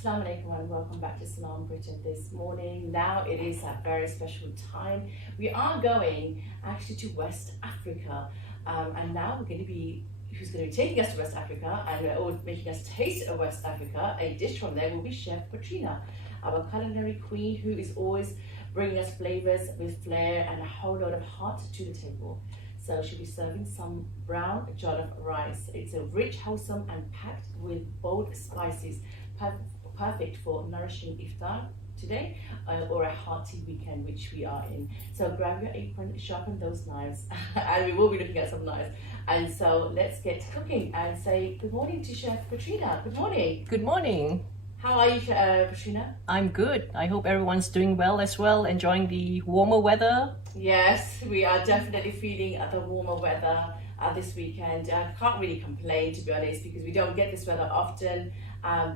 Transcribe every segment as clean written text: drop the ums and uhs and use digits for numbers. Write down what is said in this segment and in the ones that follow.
Assalamu alaikum and welcome back to Salam Britain this morning. Now it is a very special time. We are going actually to West Africa and now we're going to be, who's going to be taking us to West Africa and making us taste of West Africa, a dish from there will be Chef Petrina, our culinary queen who is always bringing us flavours with flair and a whole lot of heart to the table. So she'll be serving some brown jollof rice. It's a rich, wholesome and packed with bold spices. Perfect for nourishing iftar today or a hearty weekend, which we are in. So grab your apron, sharpen those knives, and we will be looking at some knives. And so let's get cooking and say good morning to Chef Petrina. Good morning. Good morning. How are you, Petrina? I'm good. I hope everyone's doing well as well, enjoying the warmer weather. Yes, we are definitely feeling the warmer weather this weekend. I can't really complain, to be honest, because we don't get this weather often,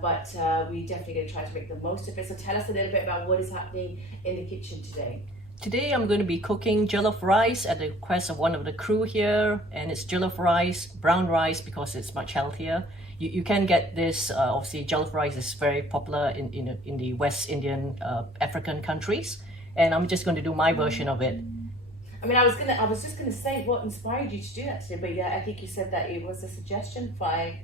but we definitely going to try to make the most of it. So tell us a little bit about what is happening in the kitchen today. Today I'm going to be cooking jollof rice at the request of one of the crew here, and it's jollof rice, brown rice, because it's much healthier. You can get this, obviously jollof rice is very popular in the West Indian African countries, and I'm just going to do my version of it. I mean, I was just gonna say what inspired you to do that today, but yeah, I think you said that it was a suggestion by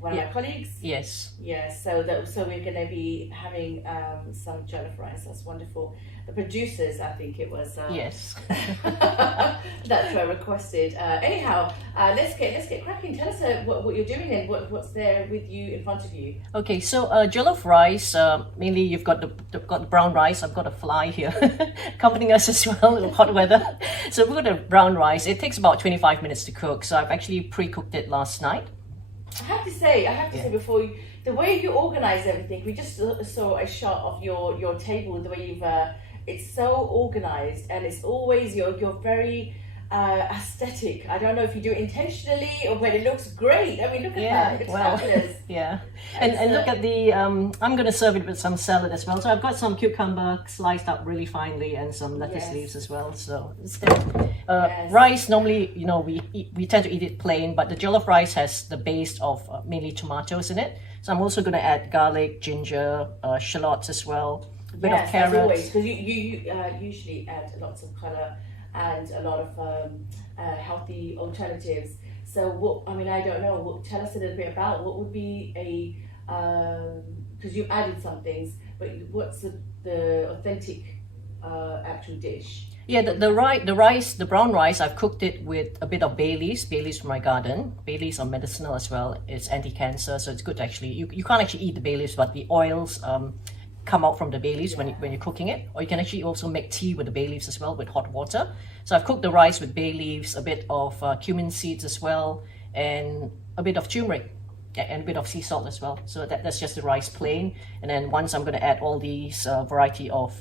one of my colleagues. Yes. Yes. So we're gonna be having some jollof rice. That's wonderful. The producers, I think it was. Yes. That's what I requested. Anyhow, let's get cracking. Tell us what you're doing and what's there with you in front of you. Okay, so jollof rice. Mainly, you've got the brown rice. I've got a fly here accompanying us as well in hot weather. So we've got the brown rice. It takes about 25 minutes to cook. So I've actually pre-cooked it last night. I have to say before you, the way you organize everything, we just saw a shot of your table, the way you've it's so organized and it's always you're very aesthetic. I don't know if you do it intentionally or when it looks great. I mean, look at that. It's fabulous. Yeah. And look at the I'm going to serve it with some salad as well. So I've got some cucumber sliced up really finely and some lettuce leaves as well. So it's there. Rice, normally, you know, we tend to eat it plain, but the jollof rice has the base of mainly tomatoes in it. So I'm also going to add garlic, ginger, shallots as well. A bit of carrots. As always, because you usually add lots of colour and a lot of healthy alternatives. So what, I mean, I don't know, tell us a little bit about what would be a, because you've added some things, but what's the authentic actual dish? Yeah, the brown rice, I've cooked it with a bit of bay leaves from my garden. Bay leaves are medicinal as well. It's anti-cancer, so it's good actually. You can't actually eat the bay leaves, but the oils come out from the bay leaves when you're cooking it. Or you can actually also make tea with the bay leaves as well with hot water. So I've cooked the rice with bay leaves, a bit of cumin seeds as well, and a bit of turmeric and a bit of sea salt as well. So that's just the rice plain. And then once I'm going to add all these variety of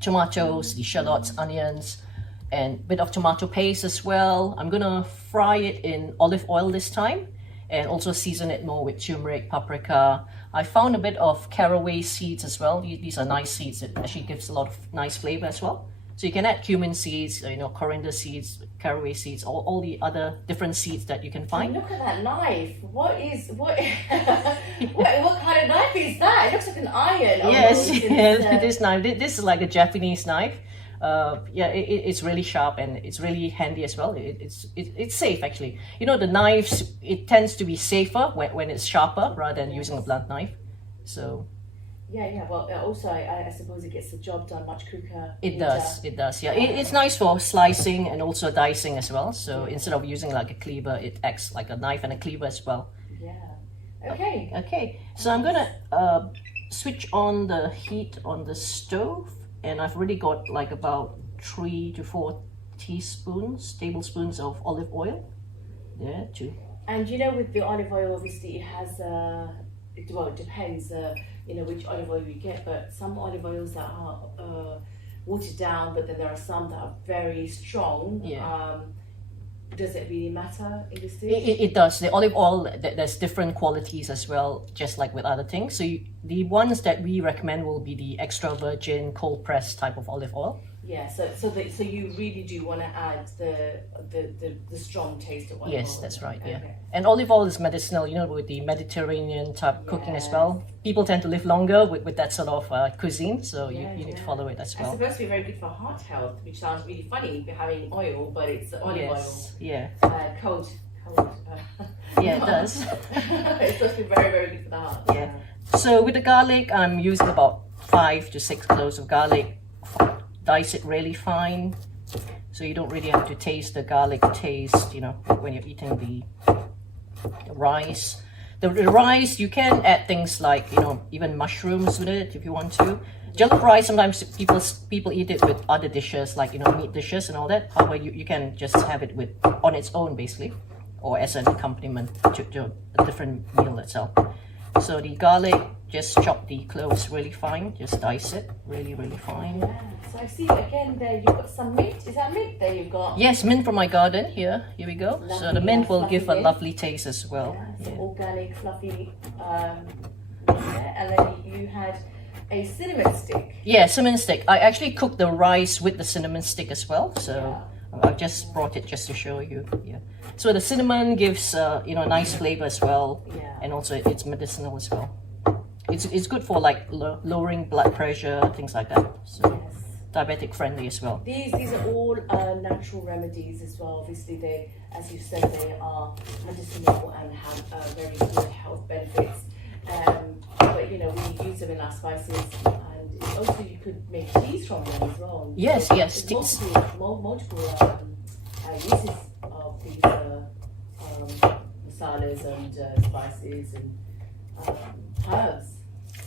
tomatoes, the shallots, onions, and a bit of tomato paste as well. I'm going to fry it in olive oil this time and also season it more with turmeric, paprika. I found a bit of caraway seeds as well. These are nice seeds. It actually gives a lot of nice flavor as well. So you can add cumin seeds, coriander seeds, caraway seeds, all the other different seeds that you can find. And look at that knife. What what kind of knife is that? It looks like an iron. Yes, this knife. This is like a Japanese knife. It's really sharp and it's really handy as well. It's safe actually. You know, the knives, it tends to be safer when it's sharper rather than using a blunt knife. So yeah. Well, also I suppose it gets the job done much quicker. It does. Yeah, it's nice for slicing and also dicing as well. So instead of using like a cleaver, it acts like a knife and a cleaver as well. Yeah. Okay. Okay. So I'm gonna switch on the heat on the stove. And I've already got like about 3 to 4 tablespoons of olive oil. There too. And you know, with the olive oil, obviously it has it depends which olive oil you get, but some olive oils that are watered down, but then there are some that are very strong. Does it really matter in this dish? It does. The olive oil, there's different qualities as well, just like with other things. So the ones that we recommend will be the extra virgin cold pressed type of olive oil. Yeah, so you really do want to add the strong taste of olive Yes, oil. that's right. Yeah, Okay. and olive oil is medicinal. You know, with the Mediterranean type cooking as well. People tend to live longer with that sort of cuisine, so you need to follow it as It's well. supposed to be very good for heart health, which sounds really funny having oil, but it's olive oil. Yeah. Cold. Yeah, it does. It's supposed to be very, very good for the heart. Yeah. So with the garlic, I'm using about 5 to 6 cloves of garlic. Dice it really fine, so you don't really have to taste the garlic taste, you know, when you're eating the rice. The rice, you can add things like, you know, even mushrooms with it if you want to. Jollof rice, sometimes people eat it with other dishes, like, you know, meat dishes and all that. However, you can just have it with on its own, basically, or as an accompaniment to a different meal itself. So the garlic, just chop the cloves really fine, just dice it really, really fine. Yeah. So I see again there you've got some mint. Is that mint there you've got? Yes, mint from my garden. Here we go. Lovely, so the mint will give a mint. lovely taste as well. Yeah, some organic, fluffy. And then you had a cinnamon stick. Yeah, cinnamon stick. I actually cooked the rice with the cinnamon stick as well. So I just brought it just to show you. Yeah. So the cinnamon gives you know, a nice flavor as well. Yeah. And also it's medicinal as well. It's good for like lowering blood pressure, things like that. So diabetic friendly as well. These are all natural remedies as well. Obviously, they, as you said, they are medicinal and have very good health benefits. But you know, we use them in our spices, and also you could make teas from them as well. Yes, so yes, there's teas. multiple uses of these masalas and spices and herbs.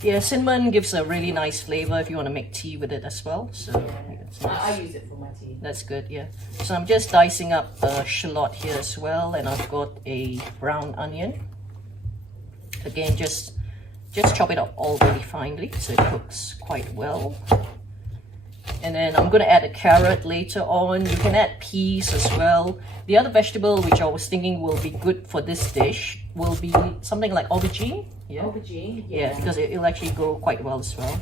Yeah, cinnamon gives a really nice flavor if you want to make tea with it as well. So it's nice. I use it for my tea. That's good, yeah. So I'm just dicing up the shallot here as well, and I've got a brown onion. Again, just chop it up all really finely so it cooks quite well. And then I'm going to add a carrot later on. You can add peas as well. The other vegetable which I was thinking will be good for this dish will be something like aubergine. Yeah. Aubergine, Yeah, because it'll actually go quite well as well.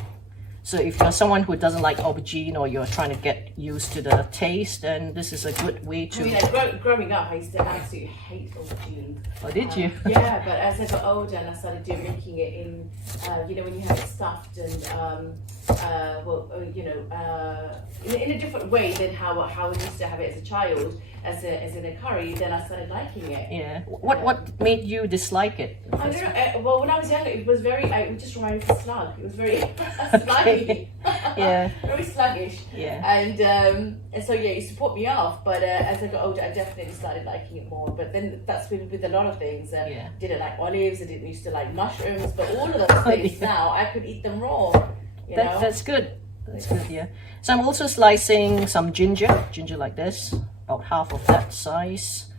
So if you're someone who doesn't like aubergine, or you're trying to get used to the taste, then this is a good way to... I mean, growing up, I used to absolutely hate aubergine. Oh, did you? Yeah, but as I got older and I started making it in, you know, when you have it stuffed and, you know, in a different way than how I used to have it as a child, as in a curry, then I started liking it. Yeah. What made you dislike it? I don't know. Well, when I was younger, it was very. It just reminded me of a slug. It was very sluggy. Yeah. Very sluggish. Yeah. And so yeah, it used to put me off. But as I got older, I definitely started liking it more. But then that's with a lot of things. Didn't like olives. I didn't used to like mushrooms. But all of those things now, I could eat them raw. You know? That's good. That's good. Yeah. So I'm also slicing some ginger like this. About half of that size.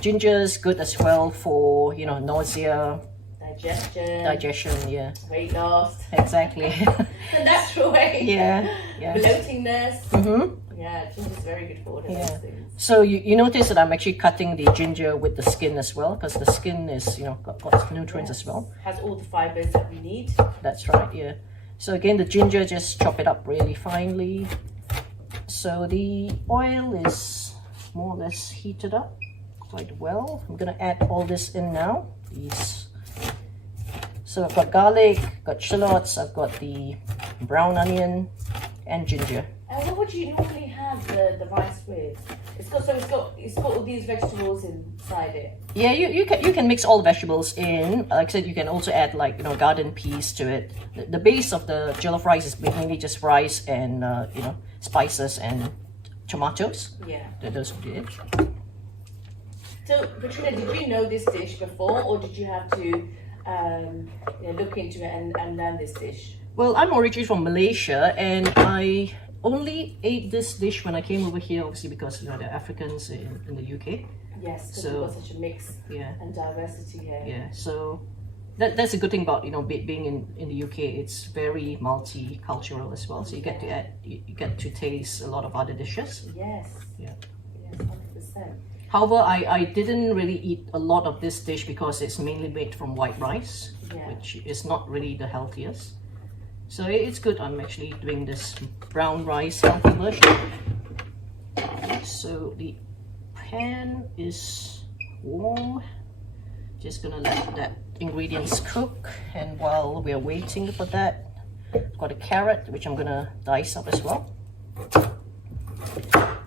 Ginger is good as well for, you know, nausea, digestion, yeah, weight loss, exactly. the natural way, yeah, bloatingness. Yeah, ginger is very good for all of those things. So you notice that I'm actually cutting the ginger with the skin as well, because the skin is, you know, got nutrients as well. Has all the fibers that we need. That's right, yeah. So again, the ginger, just chop it up really finely. So the oil is more or less heated up quite well. I'm gonna add all this in now. So I've got garlic, got shallots, I've got the brown onion and ginger. And what would you normally have the rice with? It's got all these vegetables inside it. Yeah, you can mix all the vegetables in. Like I said, you can also add, like, you know, garden peas to it. The base of the jollof rice is mainly just rice and you know, spices and tomatoes. Yeah. Those would be it. So, Petrina, did you know this dish before, or did you have to you know, look into it and learn this dish? Well, I'm originally from Malaysia, and I only ate this dish when I came over here, obviously because, you know, they're Africans in the UK. Yes, because we've got such a mix and diversity here. Yeah, so that's a good thing about, you know, being in the UK. It's very multicultural as well, so you get to taste a lot of other dishes. Yes. Yeah. Yes, 100%. However, I didn't really eat a lot of this dish because it's mainly made from white rice, which is not really the healthiest. So it's good. I'm actually doing this brown rice healthy version. So the pan is warm. Just gonna let that ingredients cook, and while we're waiting for that, I've got a carrot which I'm gonna dice up as well.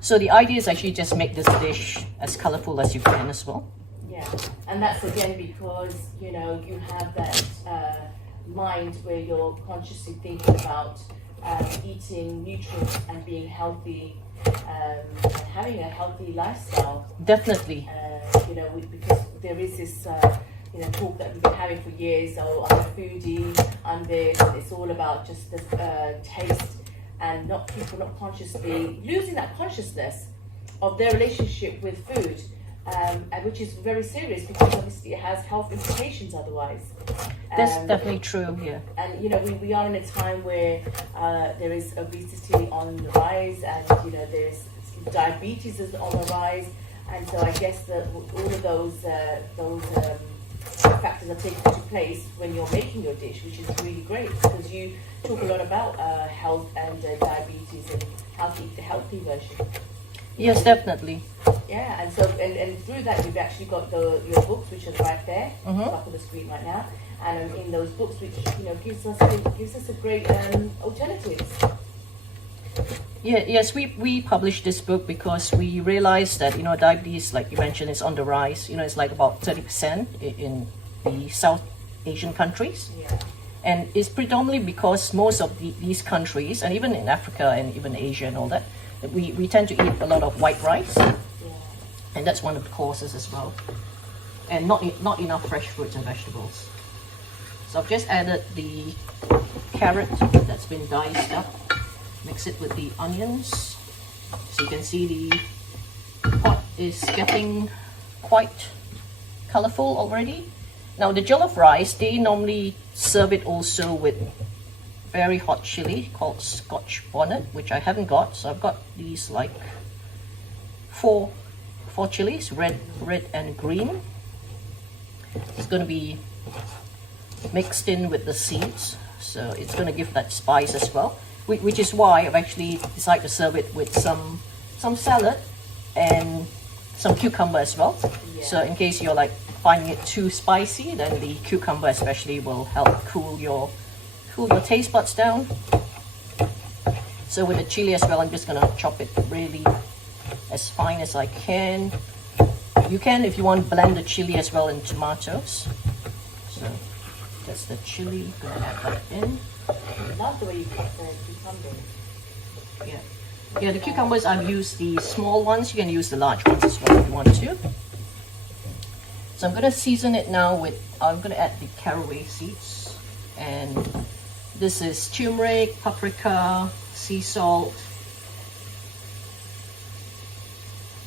So the idea is actually just make this dish as colorful as you can as well. Yeah, and that's again because you know you have that mind where you're consciously thinking about eating nutrients and being healthy and having a healthy lifestyle. Definitely. You know, because there is this talk that we've been having for years. Oh, I'm a foodie, I'm this. It's all about just the taste, and people not consciously losing that consciousness of their relationship with food. And which is very serious because obviously it has health implications otherwise. That's definitely true, yeah. And you know, we are in a time where there is obesity on the rise, and you know, there's diabetes is on the rise, and so I guess that all of those factors are taken into place when you're making your dish, which is really great because you talk a lot about health and diabetes and how to eat the healthy version. Yes, definitely. Yeah, and so and through that you've actually got your books, which are right there, up on the screen right now, and in those books, which gives us a great alternative. Yeah, yes, we published this book because we realized that diabetes, like you mentioned, is on the rise. It's like about 30% in the South Asian countries. Yeah. And it's predominantly because most of these countries, and even in Africa and even Asia and all that, we tend to eat a lot of white rice, and that's one of the causes as well, and not enough fresh fruits and vegetables. So I've just added the carrot that's been diced up, mix it with the onions, so you can see the pot is getting quite colorful already. Now the jollof rice, they normally serve it also with very hot chili called Scotch bonnet, which I haven't got. So I've got these like four chilies, red and green. It's going to be mixed in with the seeds, so it's going to give that spice as well, which is why I've actually decided to serve it with some salad and some cucumber as well. Yeah. So in case you're like finding it too spicy, then the cucumber especially will help cool your taste buds down. So with the chili as well, I'm just gonna chop it really as fine as I can. You can, if you want, blend the chili as well in tomatoes. So that's the chili, gonna add that in. I love the way you cut the cucumber. Yeah, the cucumbers, I've used the small ones. You can use the large ones as well if you want to. So I'm gonna season it now with, I'm gonna add the caraway seeds, and this is turmeric, paprika, sea salt,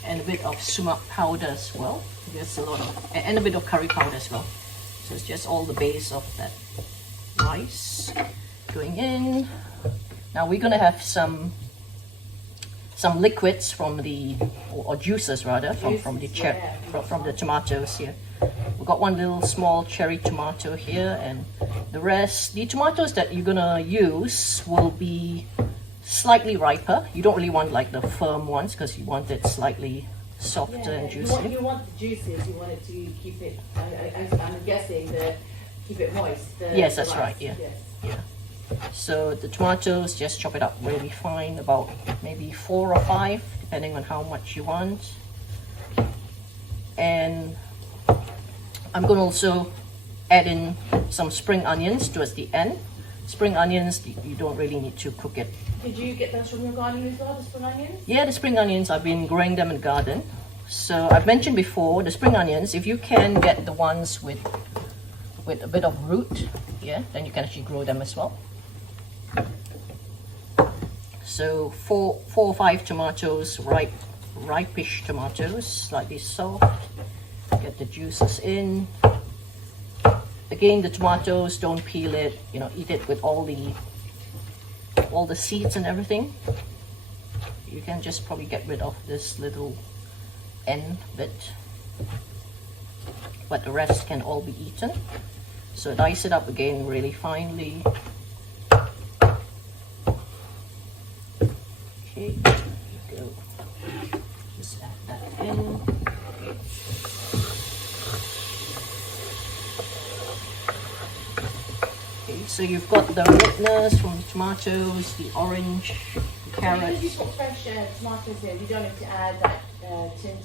and a bit of sumac powder as well. There's a lot of, and a bit of curry powder as well. So it's just all the base of that rice going in. Now we're gonna have some liquids from the, or juices rather, from the tomatoes here. We've got one little small cherry tomato here, and the rest, the tomatoes that you're gonna use will be slightly riper. You don't really want like the firm ones because you want it slightly softer and juicy. You want the juices, you want it to keep it, I'm guessing, keep it moist. Yes, that's right, yeah. Yes. Yeah. So the tomatoes, just chop it up really fine, about maybe 4 or 5, depending on how much you want. And I'm going to also add in some spring onions towards the end. Spring onions, you don't really need to cook it. Did you get those from your garden as well, the spring onions? Yeah, the spring onions, I've been growing them in the garden. So I've mentioned before, the spring onions, if you can get the ones with a bit of root, yeah, then you can actually grow them as well. So 4 or 5 tomatoes, ripe-ish tomatoes, slightly soft. Get the juices in. Again, the tomatoes, don't peel it. Eat it with all the seeds and everything. You can just probably get rid of this little end bit, but the rest can all be eaten. So dice it up again really finely. So you've got the redness from the tomatoes, the orange, the Because carrots. you put fresh tomatoes in, you don't have to add that tin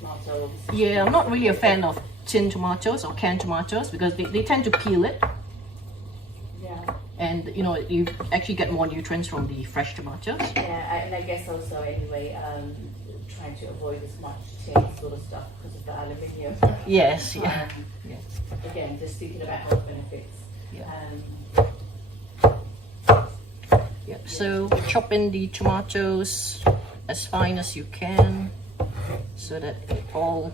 tomatoes. Yeah, I'm not really a fan of tin tomatoes or canned tomatoes because they tend to peel it. Yeah. And you know, you actually get more nutrients from the fresh tomatoes. Yeah, and I guess also anyway, trying to avoid as much tin sort of stuff because of the aluminium. Yes, yeah. Yeah. Again, just thinking about health benefits. Yeah. Yep. So chop in the tomatoes as fine as you can so that it all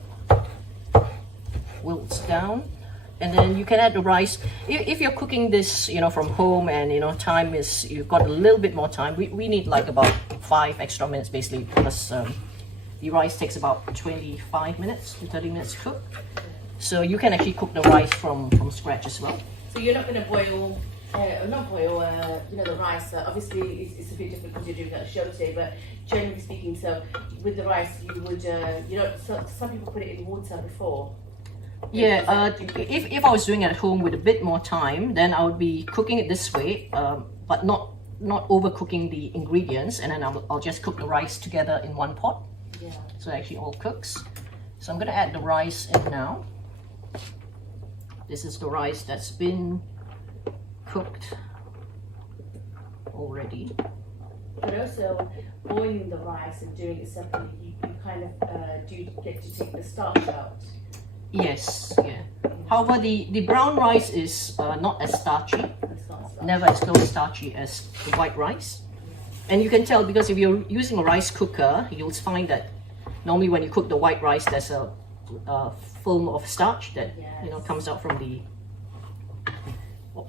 wilts down. And then you can add the rice. If you're cooking this, you know, from home and, you know, time is, you've got a little bit more time. We need like about 5 extra minutes basically because the rice takes about 25 minutes to 30 minutes to cook. So you can actually cook the rice from scratch as well. So you're not going to boil, you know, the rice. Obviously, it's a bit different because you're doing that show today, but generally speaking, so with the rice, you would, you know, some people put it in water before. Yeah, if I was doing it at home with a bit more time, then I would be cooking it this way, but not overcooking the ingredients, and then I'll just cook the rice together in one pot. Yeah. So it actually all cooks. So I'm going to add the rice in now. This is the rice that's been cooked already. But also, boiling the rice and doing it separately, you kind of do get to take the starch out. Yes, yeah. However, the brown rice is not as starchy, It's not starch. never as close starchy as the white rice. And you can tell because if you're using a rice cooker, you'll find that normally when you cook the white rice, there's a film of starch that you know comes out from the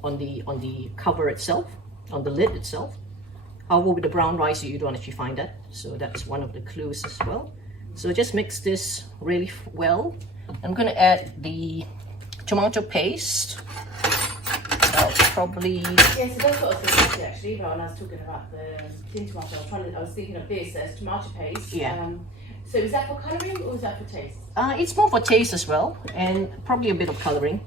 on the cover itself, on the lid itself. However, with the brown rice, you don't actually find that. So that's one of the clues as well. So just mix this really well. I'm going to add the tomato paste. I'll probably... Yeah, so that's what I was thinking actually, when I was talking about the tin tomato. I was thinking of this as tomato paste. Yeah. So is that for colouring or is that for taste? It's more for taste as well, and probably a bit of colouring.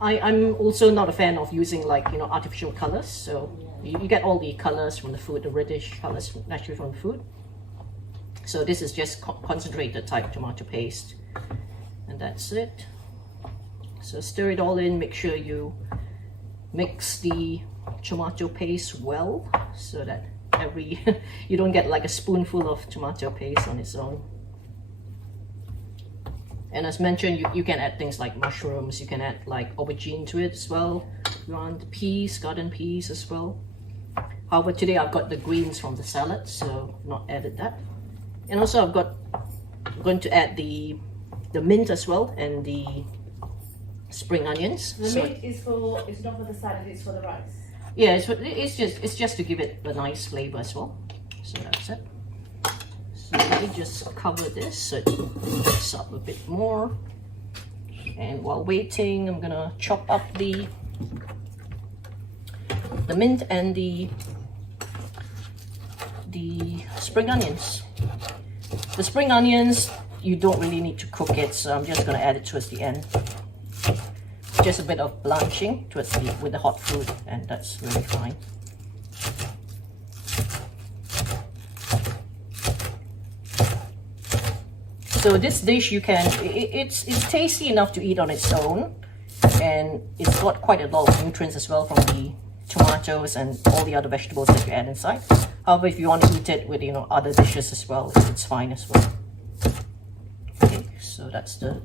I'm also not a fan of using like, you know, artificial colours. So you get all the colours from the food, the reddish colours naturally from the food. So this is just concentrated type tomato paste. And that's it. So stir it all in, make sure you mix the tomato paste well so that you don't get like a spoonful of tomato paste on its own. And as mentioned, you can add things like mushrooms, you can add like aubergine to it as well. You want peas, garden peas as well. However, today I've got the greens from the salad, so I've not added that. And also I'm going to add the mint as well and the spring onions. The mint is not for the salad, it's for the rice. Yeah, it's just to give it a nice flavor as well. So that's it. So let me just cover this so it cooks up a bit more. And while waiting, I'm gonna chop up the mint and the spring onions. The spring onions, you don't really need to cook it, so I'm just going to add it towards the end. Just a bit of blanching with the hot food, and that's really fine. So this dish, it's tasty enough to eat on its own, and it's got quite a lot of nutrients as well from the tomatoes and all the other vegetables that you add inside. However, if you want to eat it with, you know, other dishes as well, it's fine as well. Okay, so that's the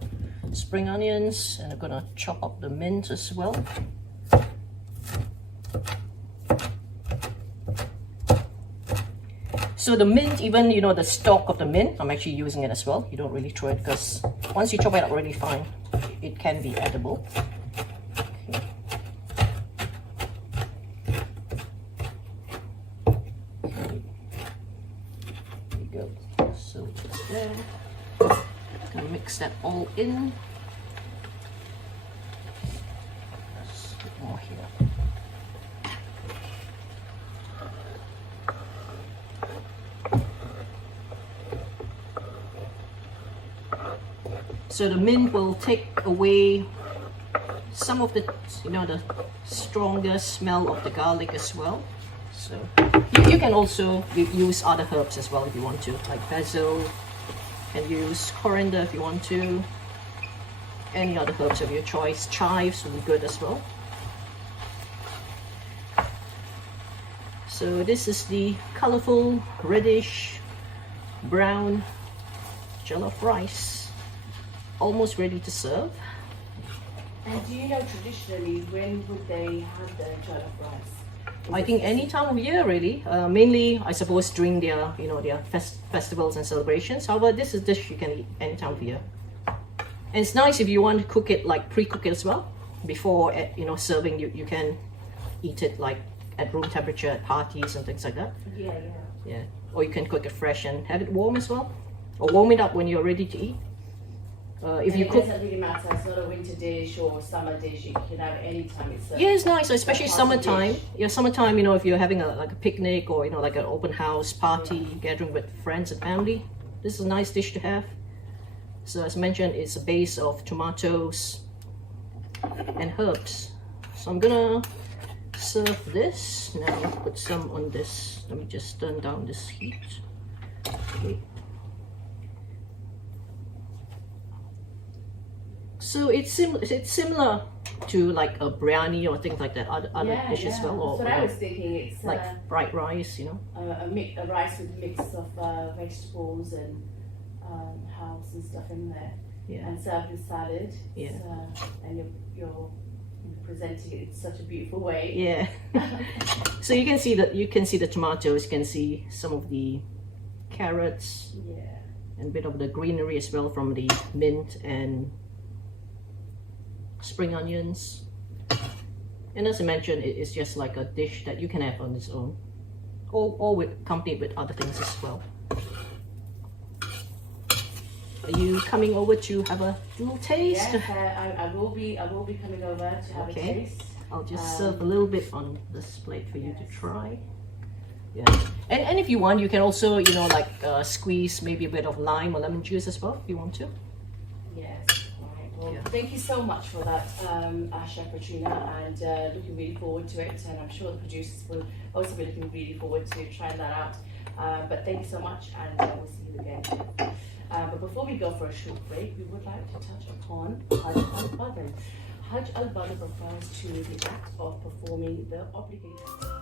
spring onions, and I'm gonna chop up the mint as well. So the mint, even, you know, the stalk of the mint, I'm actually using it as well. You don't really throw it because once you chop it up really fine, it can be edible. So just there. Gonna mix that all in. Just a bit more here. So the mint will take away some of the, you know, the stronger smell of the garlic as well. So you can also use other herbs as well if you want to, like basil, and use coriander if you want to. Any other herbs of your choice. Chives will be good as well. So this is the colorful reddish brown jollof rice, almost ready to serve. And do you know traditionally when would they have the jollof rice? I think any time of year really. Mainly, I suppose during their, you know, their festivals and celebrations. However, this is a dish you can eat any time of year. And it's nice if you want to cook it, like pre-cook it as well. Before, you know, serving, you can eat it like at room temperature at parties and things like that. Yeah. Or you can cook it fresh and have it warm as well. Or warm it up when you're ready to eat. If you cook, it doesn't really matter. It's not a winter dish or summer dish. You can have it any time. Yeah, it's nice, especially summertime. Yeah, summertime. You know, if you're having like a picnic or, you know, like an open house party, gathering with friends and family, this is a nice dish to have. So as mentioned, it's a base of tomatoes and herbs. So I'm gonna serve this now. Put some on this. Let me just turn down this heat. Okay. So it's similar to like a biryani or things like that, other dishes as well. Or, that's what I was thinking. It's like fried rice, you know. A rice with a mix of vegetables and herbs and stuff in there. Yeah. And served with salad. Yeah. And you're presenting it in such a beautiful way. Yeah. So you can see the tomatoes. You can see some of the carrots. Yeah. And a bit of the greenery as well from the mint and spring onions. And as I mentioned, it's just like a dish that you can have on its own, or accompanied with other things as well. Are you coming over to have a little taste? Yes, I will be coming over to have a taste. I'll just serve a little bit on this plate for you to try. Yeah, and if you want, you can also, you know, like squeeze maybe a bit of lime or lemon juice as well if you want to. Yes. Right. Well, thank you so much for that, Chef Petrina, and looking really forward to it. And I'm sure the producers will also be looking really forward to trying that out. But thank you so much, and we'll see you again. But before we go for a short break, we would like to touch upon Hajj al-Badr. Hajj al-Badr refers to the act of performing the obligation.